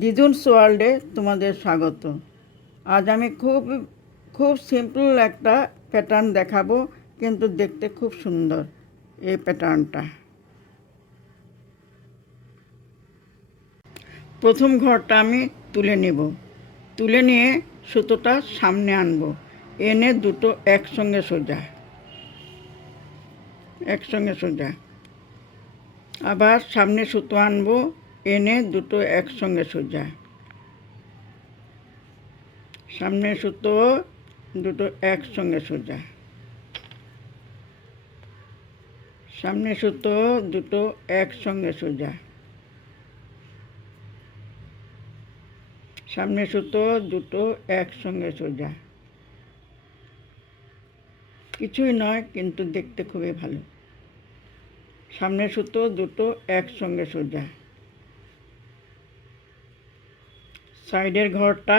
দিদুনস ওয়ার্ল্ডে তোমাদের স্বাগত। আজ আমি খুব সিম্পল একটা প্যাটার্ন দেখাবো, কিন্তু দেখতে খুব সুন্দর এই প্যাটার্নটা। প্রথম ঘরটা আমি তুলে নেব, তুলে নিয়ে সুতোটা সামনে আনবো, এনে দুটো একসঙ্গে সোজা, আবার সামনে সুতো আনবো, এনে দুটো একসঙ্গে সোজা, সামনে সুতো দুটো একসঙ্গে সোজা, সামনে সুতো দুটো একসঙ্গে সোজা, সামনে সুতো দুটো একসঙ্গে সোজা। কিছুই নয়, কিন্তু দেখতে খুবই ভালো। সামনে সুতো দুটো একসঙ্গে সোজা, সাইডের ঘরটা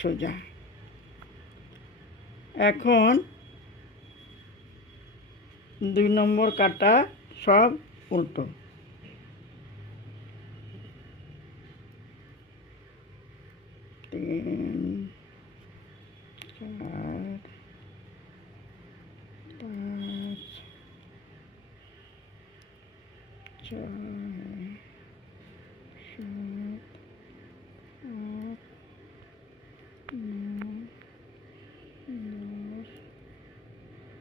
সোজা। এখন 2 নম্বর কাটা সব উল্টো। 3, 4, 5, 6, 7, 8, 9, 10,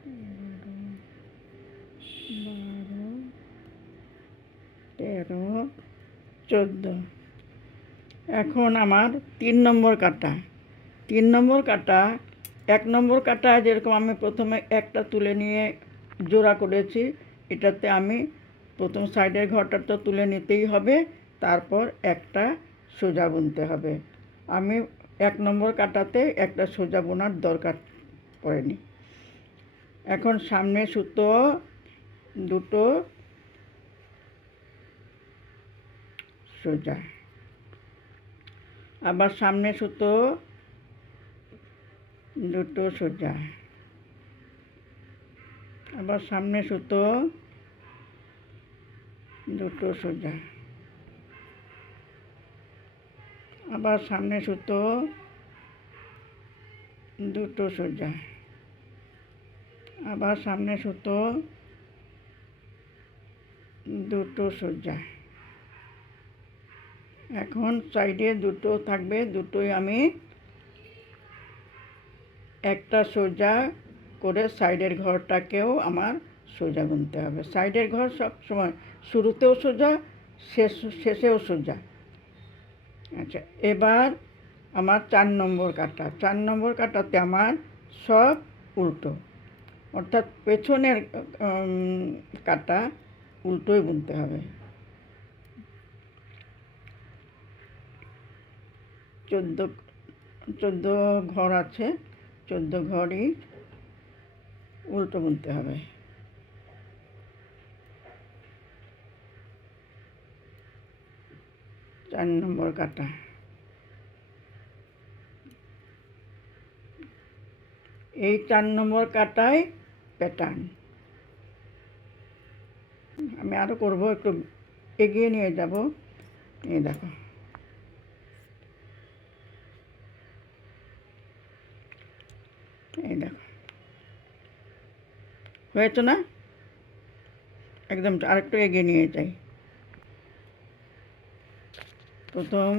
11, 12, 13, 14। এখন আমার 3 নম্বর কাটা। 3 নম্বর কাটা, 1 নম্বর কাটা যেরকম আমি প্রথমে একটা তুলে নিয়ে জোড়া করেছি, এটাতে আমি প্রথম সাইডের ঘরটা তো তুলে নিতেই হবে, তারপর একটা সোজা বুনতে হবে। আমি 1 নম্বর কাটাতে একটা সোজা বোনার দরকার পড়েনি। এখন সামনে সুতো দুটো সোজা, আবার সামনে সুতো দুটো সোজা, আবার সামনে সুতো দুটো সোজা, আবার সামনে সুতো দুটো সোজা, আবার সামনে সুতো দুটো সোজা। এখন সাইডে দুটো থাকবে, দুটোই আমি একটা সোজা করে সাইডের ঘরটাকেও আমার সোজা বুনতে হবে। সাইডের ঘর সব সময় শুরুতেও সোজা, শেষেও সোজা। আচ্ছা, এবার আমার 4 নম্বর কাটা। 4 নম্বর কাটাতে আমার সব উল্টো, অর্থাৎ পেছনের কাটা উল্টোই বুনতে হবে। 14 ঘর আছে, 14 ঘরই উল্টো বুনতে হবে। চার নম্বর কাটা। এই 4 নম্বর কাটায় প্যাটার্ন। আমি আরও করব, একটু এগিয়ে নিয়ে যাব। এই দেখো, এই দেখো, হয়েছে না? একদম আরেকটু এগিয়ে নিয়ে যাই। প্রথম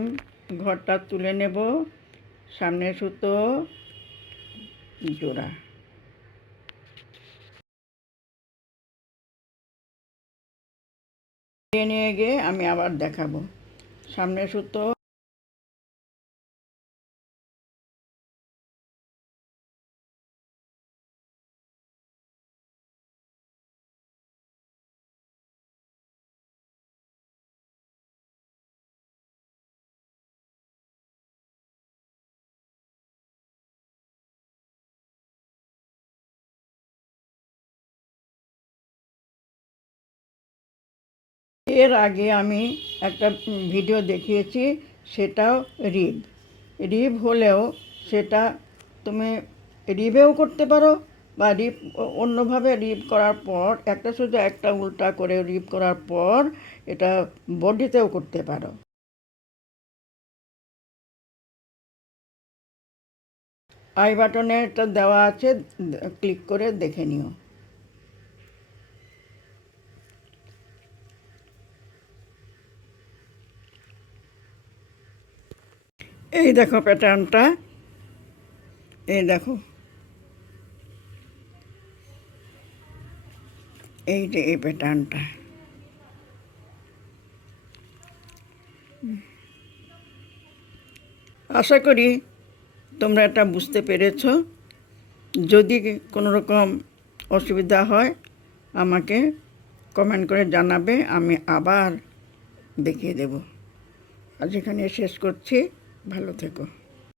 ঘরটা তুলে নেব, সামনে সুতো জোড়া, নিয়ে গিয়ে আমি আবার দেখাবো। সামনে সুতো এর আগে আমি একটা ভিডিও দেখিয়েছি, সেটাও রিব হলেও সেটা তুমি রিবেও করতে পারো, বা অন্যভাবে রিব করার পর একটা সোজা একটা উল্টা করে রিব করার পর এটা বডিতেও করতে পারো। আই বাটনে এটা দেওয়া আছে, ক্লিক করে দেখে নিও। এই দেখো প্যাটার্নটা, এই দেখো, এই যে এই প্যাটার্নটা। আশা করি তোমরা এটা বুঝতে পেরেছো। যদি কোনো রকম অসুবিধা হয় আমাকে কমেন্ট করে জানাবে, আমি আবার দেখিয়ে দেব। আজ এখানে শেষ করছি, ভালো থেকো।